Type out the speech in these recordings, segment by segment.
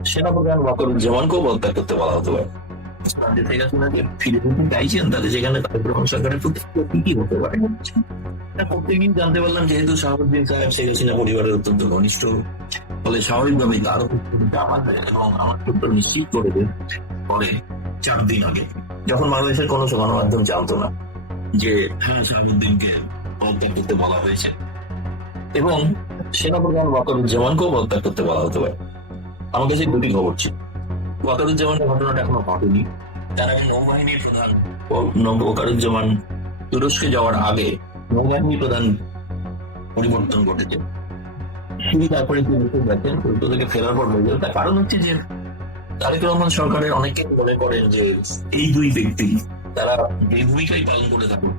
সেনাপ্রধান ওয়াকারুজ্জামানকেও পদত্যাগ করতে বলা হতে পারে। শেখ হাসিনা যে ফিরে যেতে চাইছেন, তাহলে সেখানে তাদের রহমান সরকারের প্রতিক্রিয়া কি কি হতে পারে এটা প্রত্যেকদিন জানতে পারলাম। যেহেতু শাহাবুদ্দিন সাহেব শেখ হাসিনা পরিবারের অত্যন্ত ঘনিষ্ঠ, ফলে স্বাভাবিকভাবেই তার আমার এবং আমার উত্তর নিশ্চিত করে দেন পরে 4 দিন আগে, যখন বাংলাদেশের কোনো গণমাধ্যম জানতো না যে হ্যাঁ শাহাবুদ্দিনকে পদত্যাগ করতে বলা হয়েছে, এবং সেনাপ্রধান ওয়াকারুজ্জামানকেও পদত্যাগ করতে বলা হতে পারে। আমার কাছে দুটি খবর ছিল। ওয়াকারুজ্জামানের ঘটনাটা এখনো ঘটেনি। তার আগে নৌবাহিনীর প্রধান ওয়াকারুজ্জামান তুরস্কে যাওয়ার আগে নৌবাহিনী প্রধান পরিবর্তন ঘটেছে। তিনি তারপরে গেছেন, কলকাতা থেকে ফেরার পর হয়ে গেল। তার কারণ হচ্ছে যে তারেক রহমান সরকারের অনেকে মনে করেন যে এই দুই ব্যক্তি তারা যে ভূমিকাই পালন করে থাকুন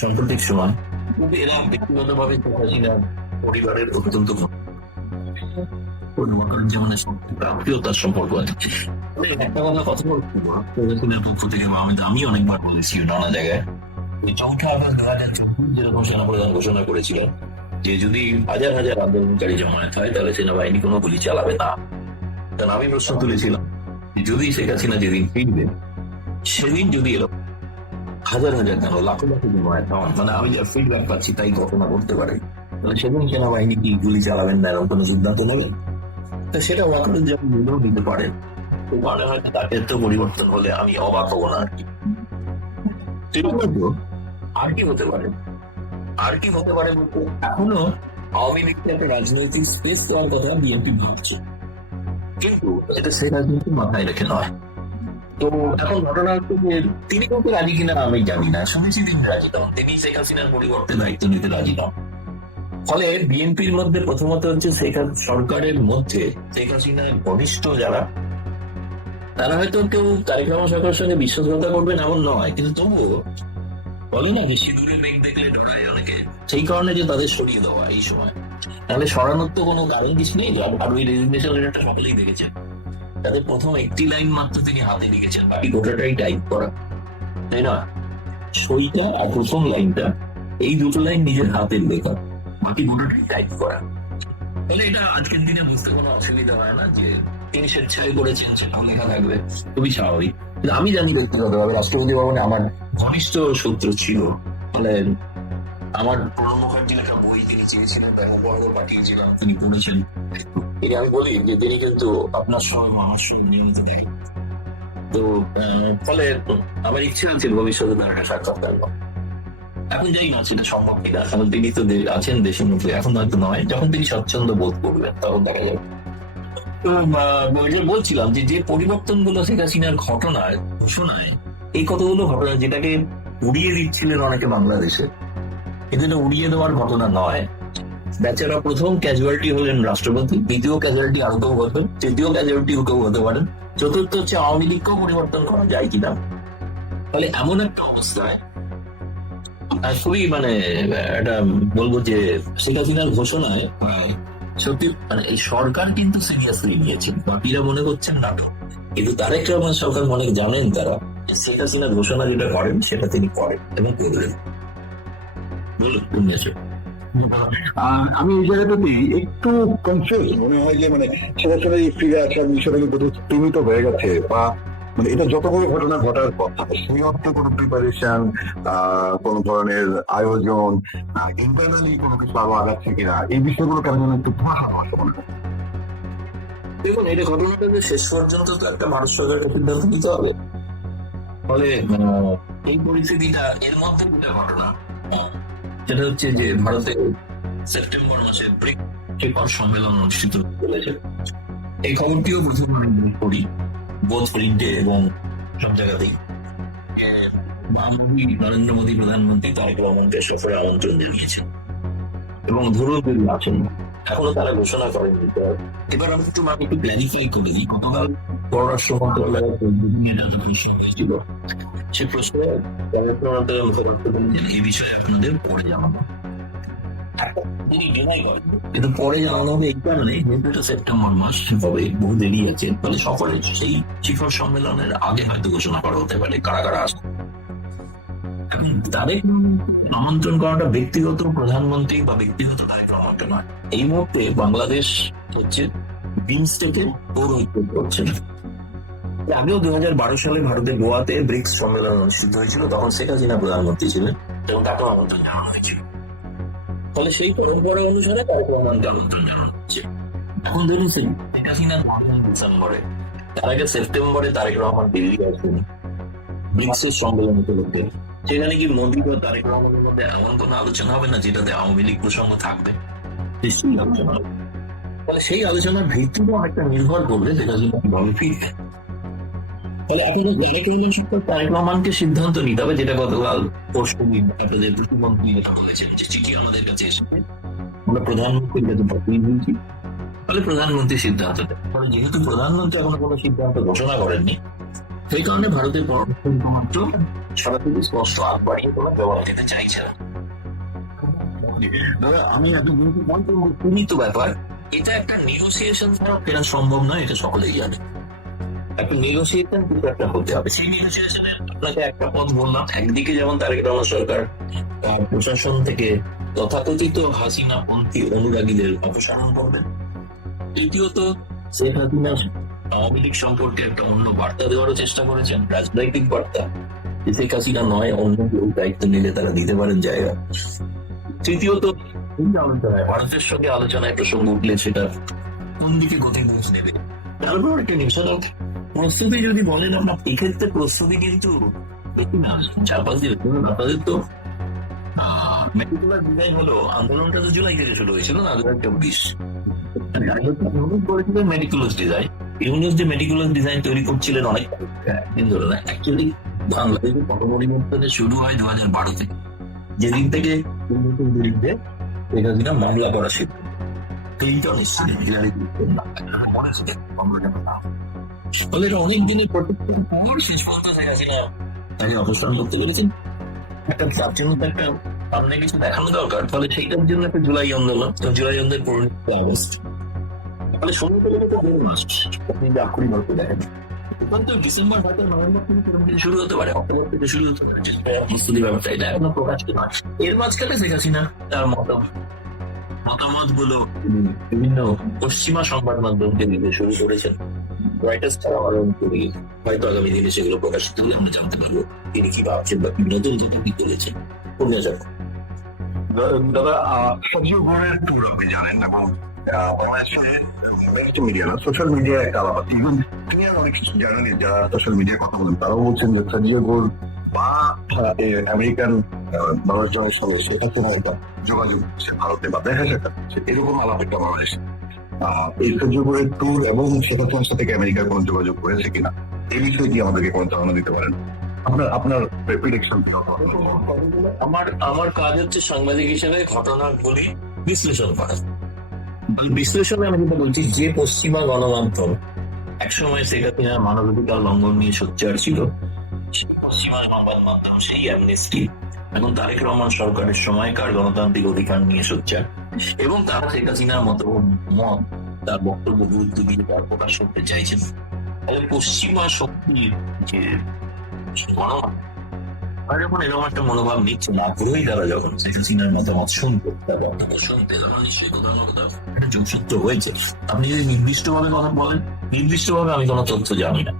সাম্প্রতিক সময়, কিন্তু এরা ব্যক্তিগতভাবে পরিবারের অত্যন্ত ওয়াকারুজ্জামানের আত্মীয়তার সম্পর্ক আছে। একটা কথা বলছিলেন পক্ষ থেকে, আমি অনেকবার বলেছি নানা জায়গায়, 4 আগস্ট 2024 যেরকম সেনাপ্রধান ঘোষণা করেছিলেন যে যদি হাজার হাজার আন্দোলনকারী জমায়েত হয় তাহলে সেনাবাহিনী কোনো গুলি চালাবে না। কারণ আমি প্রশ্ন তুলেছিলাম যদি শেখ হাসিনা যেদিন ফিরবে সেদিন যদি এরকম হাজার হাজার কেন লাখো লাখো জমায়েত হওয়ার, মানে আমি যা ফিডব্যাক পাচ্ছি তাই ঘটনা করতে পারে, তাহলে সেদিন সেনাবাহিনী কি গুলি চালাবেন না এরকম কোনো সিদ্ধান্ত নেবেন? তা সেটা ওয়াকারুজ্জামান নিলেও দিতে পারেন। মনে হয় তার ক্ষেত্রে পরিবর্তন হলে আমি অবাক হবো না আর কি। আর কি হতে পারে? আর কি হতে পারে বলতে এখনো আওয়ামী লীগকে একটা রাজনৈতিক স্পেস দেওয়ার কথা বিএনপি ভাবছে, কিন্তু এটা সেই রাজনীতি মাথায় রেখে নয়। তো এখন ঘটনা হচ্ছে যে তিনি কিন্তু রাজি কিনা আমি জানি না, শুনেছি তিনি রাজি নন, তিনি শেখ হাসিনার পরিবর্তে দায়িত্ব নিতে রাজি নন। ফলে বিএনপির মধ্যে প্রথমত হচ্ছে শেখ সরকারের মধ্যে শেখ হাসিনার ঘনিষ্ঠ যারা, তারা হয়তো কেউ তারেক রহমান সরকারের সঙ্গে বিশ্বাসঘাতকতা করবেন এমন নয়, কিন্তু তবুও বলে নাকি সিঁদুরে মেঘ দেখলে ডরায় অনেকে, সেই কারণে যে তাদের সরিয়ে দেওয়া এই সময়, তাহলে সরানোর তো কোনো কারণ কিছু নেই। আর ওই রেজিগনেশন লেটারটা সকলেই দেখেছেন, তাদের প্রথম একটি লাইন মাত্র তিনি হাতে লিখেছেন, বাকি গোটাটাই টাইপ করা, তাই না? সইটা আর প্রথম লাইনটা, এই দুটো লাইন নিজের হাতের লেখা, বাকি গোটাটাই টাইপ করা। তাহলে এটা আজকের দিনে বুঝতে কোনো অসুবিধা হয় না যে তিনি স্বেচ্ছায় করেছেন, সেটা লেখা থাকবে, খুবই স্বাভাবিক। কিন্তু আমি জানি ব্যক্তিগতভাবে রাষ্ট্রপতি ভবনে আমার ঘনিষ্ঠ সূত্র ছিল, ফলে আমার প্রণব মুখার্জির একটা বই তিনি চেয়েছিলেন, তার উপহারও পাঠিয়েছিলাম, তিনি পড়েছেন। আমি বলি যে তিনি কিন্তু আপনার সঙ্গে আমার সঙ্গে নিয়মিত দেয়। তো ফলে আমার ইচ্ছে আছে ভবিষ্যতে তার একটা সাক্ষাৎকার। এখন যাই না সেটা সম্ভব কিনা, কারণ তিনি তো আছেন দেশের মধ্যে, এখন হয়তো নয়, যখন তিনি স্বচ্ছন্দ বোধ করবেন তখন দেখা যাবে। তো বলছিলাম যে যে পরিবর্তন গুলো শেখ হাসিনার ঘটনায় ঘোষণায়, এই কতগুলো ঘটনা যেটাকে উড়িয়ে দিচ্ছিলেন অনেকে বাংলাদেশে, কিন্তু এটা উড়িয়ে দেওয়ার ঘটনা নয়। বেচারা প্রথম ক্যাজুয়ালিটি হলেন রাষ্ট্রপতি, দ্বিতীয় ক্যাজুয়ালিটি আরো কেউ হতেন, তৃতীয় ক্যাজুয়ালিটি কেউ হতে পারেন, চতুর্থ হচ্ছে আওয়ামী লীগকেও পরিবর্তন করা যায় কিনা। ফলে এমন একটা অবস্থায় খুবই মানে এটা বলবো যে শেখ হাসিনার ঘোষণায় সত্যি মানে সরকার কিন্তু সিরিয়াসলি নিয়েছেন, বাকিরা মনে করছেন নাটক, কিন্তু তারেক রহমান সরকার অনেক জানেন তারা শেখ হাসিনার ঘোষণা যেটা করেন সেটা তিনি করেন এবং করলেন। বলুন তুমি আছো। আমি এই জায়গাটাতে একটু কনফিউজ মনে হয় যে মানে সেটা ফিরে আসার বিষয়টা কিন্তু সীমিত হয়ে গেছে, বা মানে এটা যতগুলো ঘটনা ঘটার কথা সেই অর্থে কোনো প্রিপারেশন, কোন ধরনের আয়োজন, ইন্টারনালি কোনো কিছু আরো আগাচ্ছে কিনা, এই বিষয়গুলো কেন যেন একটু মনে হয়। দেখুন, এটা ঘটনাটা যে শেষ পর্যন্ত তো একটা ভারত সরকারকে সিদ্ধান্ত নিতে হবে। ফলে এই পরিস্থিতিটা এর মধ্যে দুটা ঘটনা, সেটা হচ্ছে যে ভারতে সেপ্টেম্বর মাসে ব্রিক শিখর সম্মেলন অনুষ্ঠিত চলেছে। এই খবরটিও প্রথম আমি করি বোধ প্রিন্টে এবং সব জায়গাতেই। নরেন্দ্র মোদী প্রধানমন্ত্রী তারেক রহমানকে সফরে আমন্ত্রণ জানিয়েছেন এবং ধরুন তিনি আছেন, এখনো তারা ঘোষণা করেননি। এবার আমি একটু ক্ল্যারিফাই করে দিই, গতকাল পররাষ্ট্র মন্ত্রণালয়ের ছিল সে প্রশ্নে এই বিষয়ে আপনাদের পরে জানাবো, তিনি ডিনাই করেন, কিন্তু পরে জানানো হবে এই কারণে যেহেতু এটা সেপ্টেম্বর মাস হবে, বহু দেরি আছে, ফলে সকলে সেই শিখর সম্মেলনের আগে হয়তো ঘোষণা করা হতে পারে কারা কারা আসবে। এখন তারেক আমন্ত্রণ করাটা ব্যক্তিগত প্রধানমন্ত্রী বা ব্যক্তিগত তারেক রহমানকে নয়। এই মুহূর্তে বাংলাদেশ হচ্ছে বিমস্টেকের পৌরোহিত্য করছেন। আগেও 2012 সালে ভারতের গোয়াতে ব্রিক্স সম্মেলন অনুষ্ঠিত হয়েছিল, তখন শেখ হাসিনা প্রধানমন্ত্রী ছিলেন এবং তাকে আমন্ত্রণ জানানো হয়েছিল। ফলে সেই পরম্পরা অনুসারে তারেক রহমানকে আমন্ত্রণ জানানো হচ্ছে। এখন ধরুন শেখ হাসিনা ডিসেম্বরে, তার আগে সেপ্টেম্বরে তারেক রহমান দিল্লি আসবেন ব্রিক্সের সম্মেলন উপলক্ষে। সেখানে কি মোদী বা তারেক রহমানের মধ্যে এমন কোনো আলোচনা হবে না যেটাতে আওয়ামী লীগ প্রসঙ্গ থাকবে? নিশ্চয়ই আলোচনা হবে। ফলে সেই আলোচনার ভিত্তিতে অনেকটা নির্ভর করবে শেখ হাসিনা কিভাবে ফিরবে। ফলে আপনাদের তারেক রহমানকে সিদ্ধান্ত নিতে হবে, যেটা গতকাল পরশুদিন আপনাদের প্রতিমন্ত্রী বলেছেন যে চিঠি আমাদের কাছে এসেছে, আমরা প্রধানমন্ত্রীর কাছে পাঠিয়ে দিয়েছি, ফলে প্রধানমন্ত্রী সিদ্ধান্ত নেন। ফলে যেহেতু প্রধানমন্ত্রী এখনো কোনো সিদ্ধান্ত ঘোষণা করেননি, সেই কারণে ভারতের পররাষ্ট্র মুখপাত্র সরাসরি স্পষ্ট হাত বাড়িয়ে কোনো জবাব দিতে চাইছে না। দাদা আমি এত তো ব্যাপার, এটা একটা নেগোসিয়েশন ছাড়া ফেরা সম্ভব নয়, এটা সকলেই জানে। একটা নেগোসিয়েশন কিন্তু একটা হতে হবে। সেই নেগোসিয়েশনে আপনাকে একটা পথ বললাম, একদিকে যেমন তারেক রহমান সরকার প্রশাসন থেকে তথাকথিত হাসিনা পন্থী অনুরাগীদের অপসারণ করবেন। তৃতীয়ত শেখ হাসিনা আওয়ামী লীগ সম্পর্কে একটা অন্য বার্তা দেওয়ারও চেষ্টা করেছেন, রাজনৈতিক বার্তা, যে শেখ হাসিনা নয় অন্য কেউ দায়িত্ব নিলে তারা দিতে পারেন জায়গা। তৃতীয়ত ভারতের সঙ্গে আলোচনায় প্রসঙ্গ উঠলে সেটা কোন দিকে গতি নেবে, তারপর একটা নিঃসরক প্রস্তুতি যদি বলেন আপনার, এক্ষেত্রে প্রস্তুতি কিন্তু চারপাশ দিয়ে আপনাদের তো মেটিকুলার ডিজাইন হলো, আন্দোলনটা তো জুলাই থেকে শুরু হয়েছিল না 2024। মেটিকুলাস ডিজাইন, ইউনিস যে মেটিকুলাস ডিজাইন তৈরি করছিলেন অনেক দিন ধরে না। অ্যাকচুয়ালি বাংলাদেশের পটপরিবর্তনে শুরু হয় 2012 থেকে, যেদিন থেকে বিরুদ্ধে শেখ হাসিনা মামলা করা সিদ্ধান্ত। এইটা নিশ্চিত ফলে এটা অনেক দিনের প্রত্যেক পর শেষ পর্যন্ত শেখ হাসিনা তাকে অপসারণ করতে পেরেছেন। একটা তার জন্য তো একটা সামনে কিছু দেখানো দরকার, ফলে সেইটার জন্য একটা জুলাই আন্দোলন, জুলাই আন্দোলনের পরিণতি আগস্ট, ফলে 16 থেকে 2 মাস আপনি যে আক্ষরিক অর্থ দেখেন। কিন্তু ডিসেম্বর হয়তো নভেম্বর থেকে শুরু হতে পারে, অক্টোবর থেকে শুরু হতে পারে প্রস্তুতি ব্যবস্থা, এটা এখনো প্রকাশিত নয়। এর মাঝখানে শেখ হাসিনা তার মতামত গুলো বিভিন্ন পশ্চিমা সংবাদ মাধ্যমকে দিতে শুরু করেছেন। রয়টার্স ছাড়া হয়তো আগামী দিনে সেগুলো প্রকাশিত হলে আমরা জানতে পারবো তিনি কি ভাবছেন বা নতুন কিছু কি করেছেন। দাদা সবজিও ঘরের ট্যুর আপনি জানেন, এবং মিডিয়া না সোশ্যাল মিডিয়ায় একটা আলাদা, ইভেন তিনি আর অনেক কিছু জানেন যারা সোশ্যাল মিডিয়ায় কথা বলেন, তারাও বলছেন যে সাজিও গোল বা আমেরিকান মানুষজনের সঙ্গে সেটা কোনো যোগাযোগ ভারতে বা দেখা সাক্ষাৎ এরকম আলাপ একটা বাংলাদেশ। এই সাজিও গোলের ট্যুর এবং শেখ হাসিনার সাথে আমেরিকার কোনো যোগাযোগ করেছে কিনা, এই বিষয়ে কি আমাদেরকে কোনো ধারণা দিতে পারেন? আপনার প্রেডিকশন কি? আমার কাজ হচ্ছে সাংবাদিক হিসেবে ঘটনাগুলি বিশ্লেষণ করা। বিশ্লেষণে আমি যেটা বলছি, যে পশ্চিমা গণমাধ্যম একসময় শেখ হাসিনার মানবাধিকার লঙ্ঘন নিয়ে সোচ্চার ছিল, পশ্চিমা সংবাদ মাধ্যম সেই অ্যামনেস্টি এখন তারেক রহমান সরকারের সময়কার গণতান্ত্রিক অধিকার নিয়ে সোচ্চার, এবং তারা শেখ হাসিনার মত তার বক্তব্য গুরুত্ব দিয়ে তার প্রকাশ করতে চাইছেন। ফলে পশ্চিমা শক্তির যে যখন এরকম একটা মনোভাব নিচ্ছে না, আগ্রহী তারা যখন শেখ হাসিনার মতামত শুনতে, তার বক্তব্য শুনতে, তখন নিশ্চয়ই কোথাও না কোথাও একটা যোগসূত্র হয়েছে। আপনি যদি নির্দিষ্টভাবে কথা বলেন, নির্দিষ্টভাবে আমি কোনো তথ্য জানি না।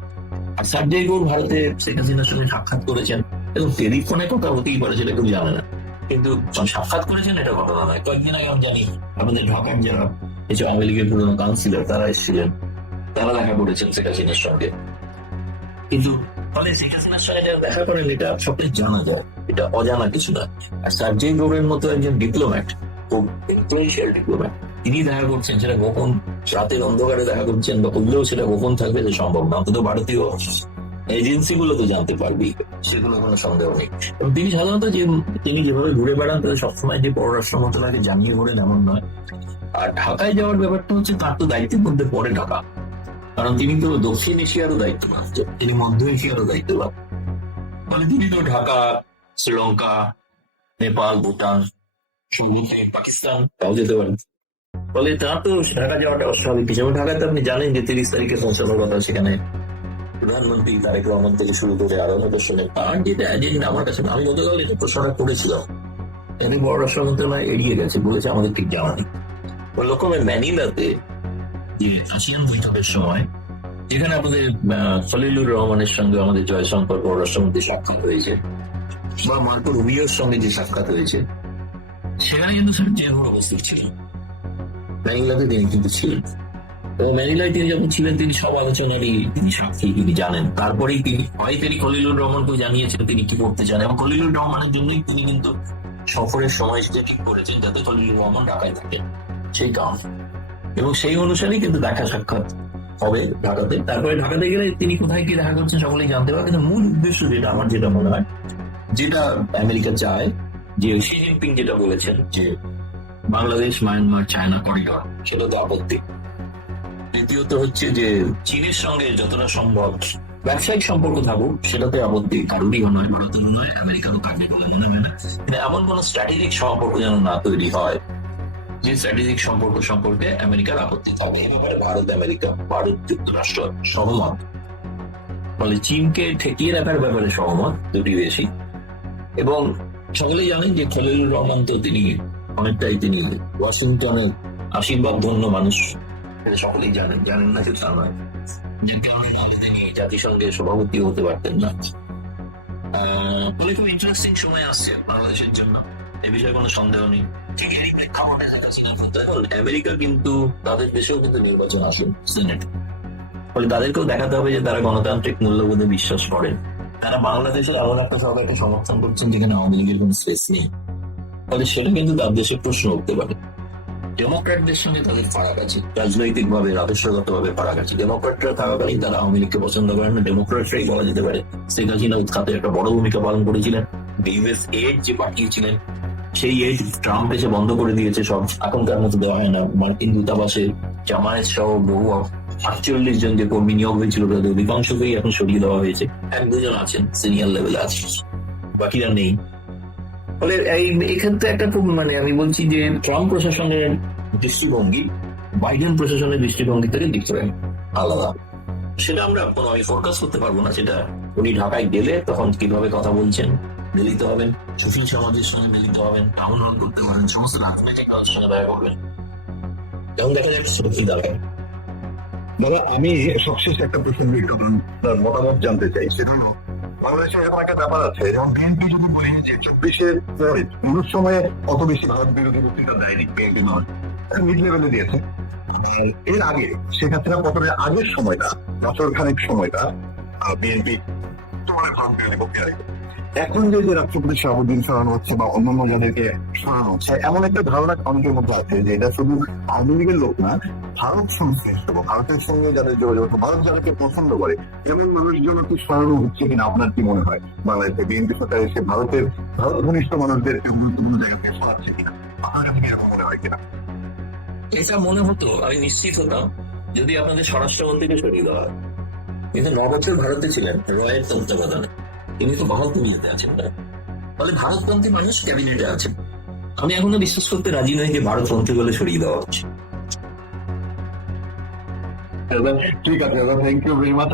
আর সার্জেই গৌর ভারতে শেখ হাসিনার সঙ্গে সাক্ষাৎ করেছেন এবং টেলিফোনে কথা হতেই পারে, সেটা কেউ জানে না, কিন্তু সাক্ষাৎ করেছেন এটা ঘটনা নয়। কয়েকদিন আগে আমি জানি আমাদের ঢাকার যারা কিছু আওয়ামী লীগের পুরোনো কাউন্সিলর তারা এসেছিলেন, তারা দেখা করেছেন শেখ হাসিনার সঙ্গে। কিন্তু ফলে শেখ হাসিনার সঙ্গে দেখা করেন এটা সবটাই জানা যায়, এটা অজানা কিছু না। আর সার্জেই গৌরের মতো একজন ডিপ্লোম্যাট, খুব ইনফ্লুয়েন্সিয়াল ডিপ্লোম্যাট, তিনি দেখা করছেন সেটা গোপন, রাতের অন্ধকারে দেখা করছেন বা করলেও সেটা গোপন থাকবে, যে সম্ভব না। অন্তত ভারতীয় এজেন্সি গুলো তো জানতে পারবি, সেগুলো কোনো সন্দেহ নেই। এবং তিনি সাধারণত তিনি যেভাবে ঘুরে বেড়ান, তাদের সবসময় যে পররাষ্ট্র মন্ত্রণালয়কে জানিয়ে ঘোরেন এমন নয়। আর ঢাকায় যাওয়ার ব্যাপারটা হচ্ছে তার তো দায়িত্বের মধ্যে পড়ে ঢাকা, কারণ তিনি তো দক্ষিণ এশিয়ারও দায়িত্ব পাচ্ছেন, তিনি মধ্য এশিয়ারও দায়িত্ব পান। ফলে তিনি তো ঢাকা, শ্রীলঙ্কা, নেপাল, ভুটান, পাকিস্তান তাও যেতে পারেন। ফলে তার তো ঢাকা যাওয়াটা অস্বাভাবিক কিছু। এবং ঢাকাতে আপনি জানেন যে 30 তারিখে পৌঁছানোর কথা, সেখানে প্রধানমন্ত্রী তারেক রহমান থেকে শুরু করে আরো সদস্যদের। আর যেটা এজেন্ডা আমার কাছে, আমি গতকাল এটা প্রশ্নটা করেছিলাম, এতে পররাষ্ট্র মন্ত্রণালয় এড়িয়ে গেছে, বলেছে আমাদের ঠিক জানা নেই। ওই রকমের ম্যানিলাতে যে আসিয়ান বৈঠকের সময় যেখানে আমাদের খলিলুর রহমানের সঙ্গে আমাদের জয়শঙ্কর পররাষ্ট্রমন্ত্রী সাক্ষাৎ হয়েছে বা মার্কো রুবিওর সঙ্গে যে সাক্ষাৎ হয়েছে, সেখানে কিন্তু স্যার যে বড় উপস্থিত ছিলেন, ম্যানিলাতে তিনি কিন্তু ছিলেন। ও ম্যানিলায় তিনি যখন ছিলেন তিনি সব আলোচনারই তিনি সাক্ষী, তিনি জানেন। তারপরেই তিনি খলিলুর রহমানকে জানিয়েছেন তিনি কি করতে চান, এবং খলিলুর রহমানের জন্যই তিনি কিন্তু সফরের সময় সেটা ঠিক করেছেন যাতে খলিলুর রহমান ঢাকায় থাকেন, সেই কারণ। এবং সেই অনুসারেই কিন্তু দেখা সাক্ষাৎ হবে ঢাকাতে। তারপরে ঢাকাতে গেলে তিনি কোথায় কি দেখা করছেন সকলেই জানতে পারবেন। কিন্তু মূল উদ্দেশ্য যেটা আমার যেটা মনে হয়, যেটা আমেরিকা চায়, যে শি জিনপিং যেটা বলেছেন যে বাংলাদেশ মায়ানমার চায়না করিডর, সেটা তো আপত্তি। দ্বিতীয়ত হচ্ছে যে চীনের সঙ্গে যতটা সম্ভব ব্যবসায়িক সম্পর্ক থাকুক, সেটাতে আপত্তি কারোরই নয়, ভারতেরও নয়, আমেরিকারও থাকবে বলে মনে হয় না। কিন্তু এমন কোন স্ট্র্যাটেজিক সম্পর্ক যেন না তৈরি হয় যে স্ট্র্যাটেজিক সম্পর্ক সম্পর্কে আমেরিকার আপত্তি থাকে। এই ব্যাপারে ভারত যুক্তরাষ্ট্র সহমত, ফলে চীনকে ঠেকিয়ে রাখার ব্যাপারে সহমত দুটি দেশই। এবং সকলেই জানেন যে খলিলুর রহমান তো তিনি অনেকটাই তিনি ওয়াশিংটনের আশীর্বাদ ধন্য মানুষ, সকলেই জানেন না যে তা নয়, যে কারণে তিনি জাতিসংঘের সভাপতি হতে পারতেন না। ফলে খুব ইন্টারেস্টিং সময় আসছে বাংলাদেশের জন্য, এ বিষয়ে কোনো সন্দেহ নেই। ঠিক এই প্রেক্ষাপটে আমেরিকা কিন্তু তাদের দেশেও কিন্তু নির্বাচন আসুন সেনেট, ফলে তাদেরকেও দেখাতে হবে যে তারা গণতান্ত্রিক মূল্যবোধে বিশ্বাস করেন। তারা বাংলাদেশের এমন একটা সরকারকে সমর্থন করছেন যেখানে আওয়ামী লীগের কোনো স্পেস নেই, ফলে সেটা কিন্তু তার দেশে প্রশ্ন উঠতে পারে। ডেমোক্র্যাটদের সঙ্গে তাদের ফারাক আছে, রাজনৈতিক ভাবে আদর্শগত ভাবে ফারাক আছে। ডেমোক্র্যাটরা থাকাকালীন তারা আওয়ামী লীগকে পছন্দ করেন না, ডেমোক্র্যাটরাই বলা যেতে পারে শেখ হাসিনা উৎখাতে একটা বড় ভূমিকা পালন করেছিলেন। ইউএস এড যে পাঠিয়েছিলেন, সেই এড ট্রাম্প এসে বন্ধ করে দিয়েছে, সব এখনকার মতো দেওয়া হয় না। মার্কিন দূতাবাসে জামায়াত সহ বহু 48 জন যে কর্মী নিয়োগ হয়েছিল তাদের অধিকাংশকেই এখন সরিয়ে দেওয়া হয়েছে। 1-2 জন আছেন সিনিয়র লেভেলে আছে, বাকিরা নেই। ফলে এক্ষেত্রে একটা খুব আমি বলছি যে ট্রাম্প প্রশাসনের দৃষ্টিভঙ্গি বাইডেন প্রশাসনের দৃষ্টিভঙ্গি থেকে ডিফারেন্ট, আলাদা। সেটা আমরা আমি ফোরকাস্ট করতে পারবো না। সেটা উনি ঢাকায় গেলে তখন কিভাবে কথা বলছেন, মিলিত হবেন, সুশীল সমাজের সঙ্গে মিলিত হবেন, টাউন হল করতে পারেন, সমস্ত রাজনৈতিক কাজের সঙ্গে দেখা করবেন, এবং দেখা যায় সুরক্ষিত দাঁড়ায়। দাদা, আমি সবশেষ একটা প্রসঙ্গে একটু তার মতামত জানতে চাই। সেটা হলো বাংলাদেশে এরকম একটা ব্যাপার আছে, যেমন বিএনপি যদি বলি যে 24-এর পরে কোন সময়ে অত বেশি ভারত বিরোধী বক্তৃতা দেয়নি, বিএনপি নয়, মিড লেভেলে দিয়েছে। আর এর আগে শেখ হাসিনা পতনের আগের সময়টা, বছর খানিক সময়টা বিএনপি তোমার ভারত বিরোধী বক্তৃতা। এখন যে রাষ্ট্রপতি শাহাবুদ্দিন সরানো হচ্ছে বা অন্যান্য যাদেরকে সরানো হচ্ছে, এমন একটা ধারণা অনেকের মধ্যে আছে যে এটা শুধু আওয়ামী লীগের লোক না, ভারত সংশ্লিষ্ট এবং ভারতের সঙ্গে যাদের যোগাযোগ, ভারত যাদেরকে পছন্দ করে এমন মানুষজনকে সরানো হচ্ছে কিনা আপনার কি মনে হয়? বাংলাদেশে বিএনপি সরকার এসে ভারত ঘনিষ্ঠ মানুষদের গুরুত্বপূর্ণ জায়গা থেকে সরাচ্ছে কিনা, আপনার কাছে কি এরকম মনে হয় কিনা? এটা মনে হতো, আমি নিশ্চিত হতাম যদি আপনাদের স্বরাষ্ট্রমন্ত্রীকে সরিয়ে দেওয়া হয়। কিন্তু 9 বছর ভারতে ছিলেন রয়ের তত্ত্বাবধানে, তিনি তো বাহাদুরিয়াতে আছেন না, ফলে ভারতপন্থী মানুষ ক্যাবিনেটে আছেন। আমি এখনো বিশ্বাস করতে রাজি নই যে ভারতপন্থী বলে সরিয়ে দেওয়া হচ্ছে। ঠিক আছে, থ্যাংক ইউ ভেরি মাচ।